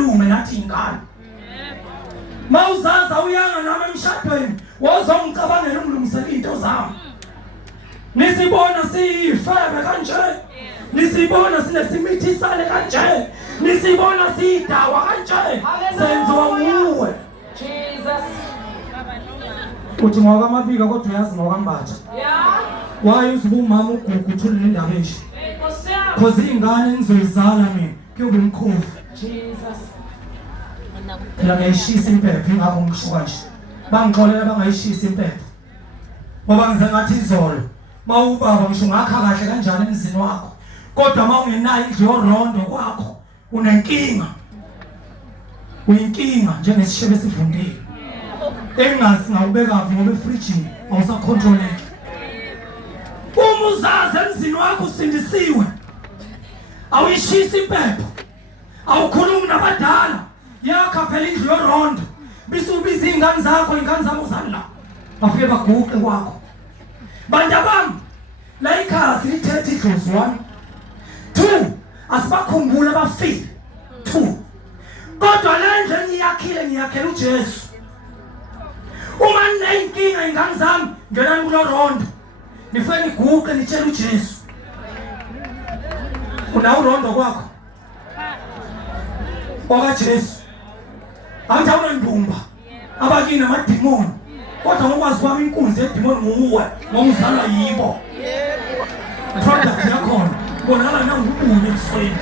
malume nathi ingane mawuzaza uyanga nami emshadweni wazongicabangela umlungisela into zami nisibona siyifebe kanje nisibona sinesimithishane kanje nisibona sidawa kanje senziwa nguwe Jesus uthi ngoba amabika kodwa uyazi ngoba mbatha waye uzibumama ugugu uthule indaba eshi cause ingane engizoyizala mina kuyoba umkhofu Jesus la ngayishisa impepho ingakho ngisho kanje bangixolela bangayishisa impepho ngoba ngize ngathi izolo mawubaba ngisho ngakha kahle kanjani emzini wakho kodwa mawungenayo indlu yorondo kwakho unenkinga uyinkinga njengesishebe esivundile engazi ngawubekaphi ngoba efrijini awusacontroleki uma uzazi emzini wakho usindisiwe awuyishisa impepho awukhulumi nabadala yakha phela indlu yorondo bisubiza ingane zakho zami uzani la bafike baguqe kwakho bantu bami la ikhasi lithethe idlozi 1 2 asibakhumbule abafile 2 kodwa le ndlu ngiyakhela uJesu uma ninenkinga ingane zami ngenani kulo rondo nifike niguqe nitshela uJesu unawo urondo kwakho okaJesu angithi awunandumba abakini amadimoni kodwa ngokwazi kwami inkunzi yedimoni nguwe ngokuzalwa yibo product yakhona bonakala nangubunye ebusweni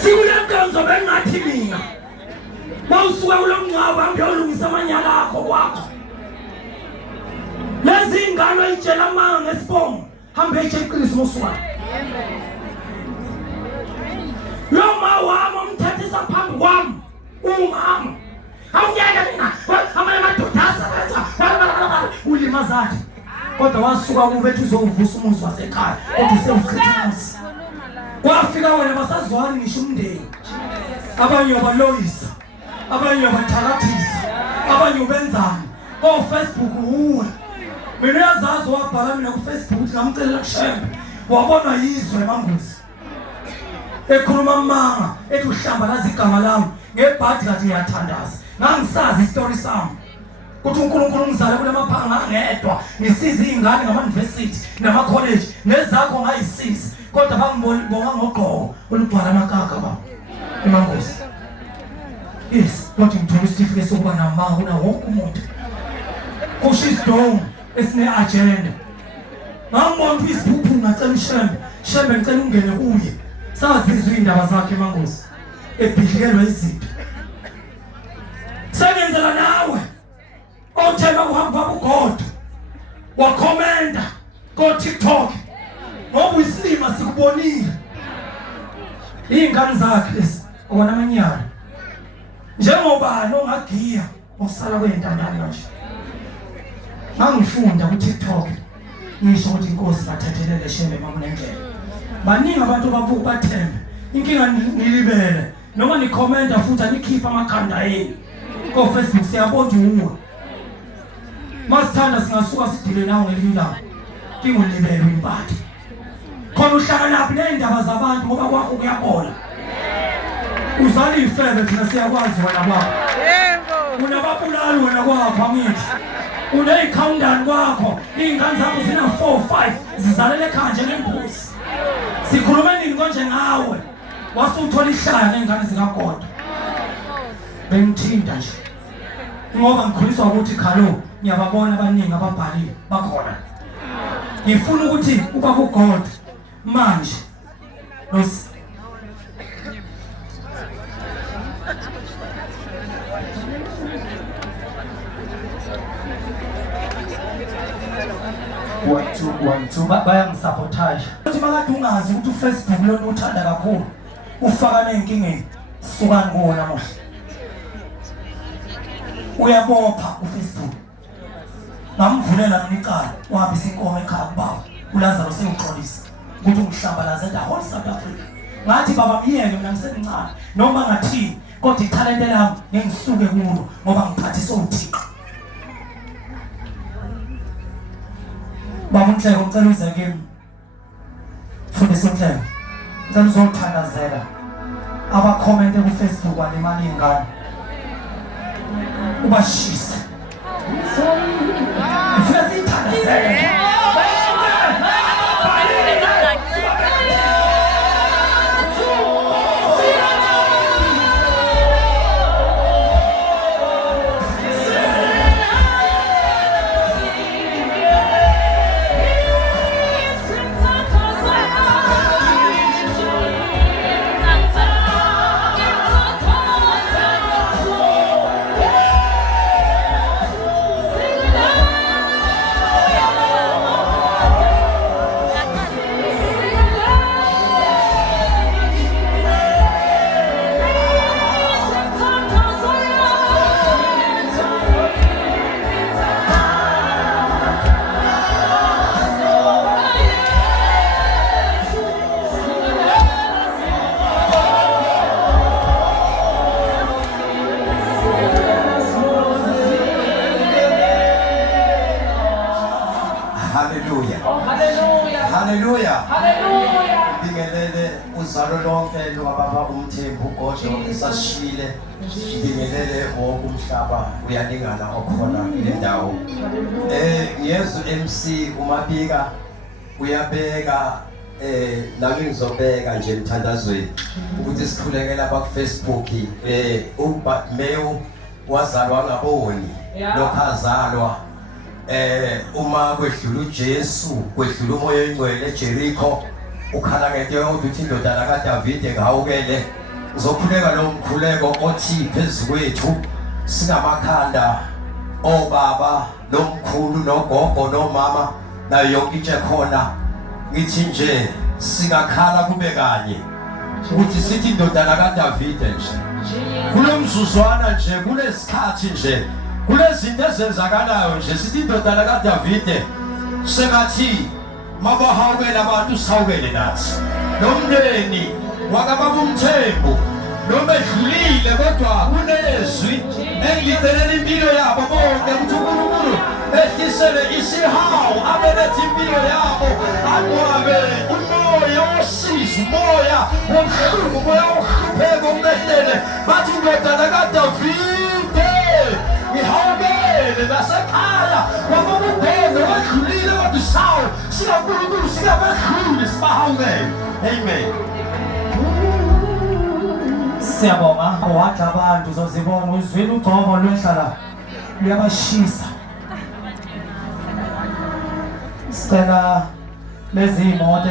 sikulenkonzo bengathi mina mawusuka kulo mngcwabo angiyolungisa amanyala akho kwakho lezi ingane oyitshela amanga ngesibongo hambe ejeqilisa usuka Loma wami umthathisa phambi kwami umama awuyeke mina amanye amadoda asebenza ulimazathi kodwa wasuka kube ethi uzovusa umuzi wasekhaya kodwa sewukhithisa kwafika wena basazwani ngisho umndeni abanye abaloyisa abanye abathakathisa abanye ubenzani ko Facebook uwe mina yazazi wabhala mina ku Facebook ngamcelela kushembe wabona yizwe emanguzi ekhuluma manga ethi uhlamba lazi igama lami ngebhadi kathi ngiyathandaza ngangisazi istory sami kuthi uNkulunkulu ngizale kulamaphanga ngedwa ngisiza izingane ngama university nama college nezakho ngayisiza kodwa bangibona ngogqoko olugcwala amakaka baba emangosi yes kodwa ngithola isitifiketi sokuba namanga una wonke umuntu kusho isidongo esine agenda ngambona isiphuphu ngacela shembe ngicela ungene kuye sazizwe indaba zakhe emangosi ebhihlelwa izinto sengenzela nawe othema kuhamba uGod wakhomenda ko TikTok ngoba isilima sikubonile ingane zakhe lezi okwana amanyala njengoba longagiya osala kwentandane kanje ngangifunda ku TikTok ngisho ukuthi inkosi bathathelele shembe makunendlela baningi abantu babuka bathembe inkinga nilibele noma nikhomenta futhi anikhipha amakhanda yenu ko Facebook siyabona uwe masithanda singasuka sidile nawe ngelilanga kingulibele impathe khona uhlala laphi nezindaba zabantu ngoba kwakho kuyabona uzali ifebe thina siyakwazi wena baba yebo unababulali wena kwakho angithi une-countdown kwakho iy'ngane zakho zina 4-5 zizalele ekhaya njengembuzi sikhulume nini konje ngawe wasuthola ihlaya ngey'ngane zikagodo bengithinta nje ngoba ngikhuliswa ukuthi khalo ngiyababona abaningi ababhalile bakhona ngifuna ukuthi ubaba uGod manje watu bayangisabotage uthi makade ungazi ukuthi uFacebook lona uthanda kakhulu ufaka nenkingeni sukani kuwona muhle uyabopha uFacebook ngamvulela mina icala wahambisa inkomo ekhaya kubaba uLazarus sewuxolisa ukuthi ungihlambalaze the whole South Africa ngathi baba miyeke mina ngisemncane noma ngathini kodwa ithalente lami ngengisuke kulo ngoba ngiphathiswe uThixo baba uNhleko ngicela uze kimi fundisa uNhleko ngicela uzothandazela abakhomente ku-Facebook walimali ingane ubashisa ufika siyithandazele Bingelele uzalo lonke lwababa uMthembu Godlo esashile. Bingelele wonke umhlaba uyalingana okhona kule ndawo. Ngiyezwa MC uMabika uyabeka nami ngizobeka nje emthandazweni ukuthi sikhulekela kwa Facebook uba Mewu wazalwa ngaboni lokhazalwa uma kwedlula uJesu kwedlula umoya oyingcwele eJericho ukhala ngento yokuthi indodana kaDavide ngawukele ngizokhuleka lo mkhuleko othi phezukwethu sinamakhanda obaba nomkhulu nogogo nomama nayo yonke intshe khona ngithi nje singakhala kube kanye ukuthi sithi indodana kaDavide nje kulomzuzwana nje kulesikhathi nje kulezinto ezenzakalayo nje sithi indodana kaDavide sengathi mabahawukela abantu sawukele nathi nomndeni wakababa uMthembu noma edlulile kodwa kunezwi engilidelela impilo yabo bonke ukuthi uNkulunkulu ehlisele isihawu abelethe impilo yabo akwabe umoya wosizi umoya womhlubulo umoya wohlupheko umehlele bathi indodana kaDavide ihawukele nasekhaya wababa uBheze wadlulile kodwa isawu sikaNkulunkulu sikabadluli sibahawukele. Amen. Siyabonga owadla abantu uzozibona uzwile ugcobo lwehlala luyabashisa sicela lezi moto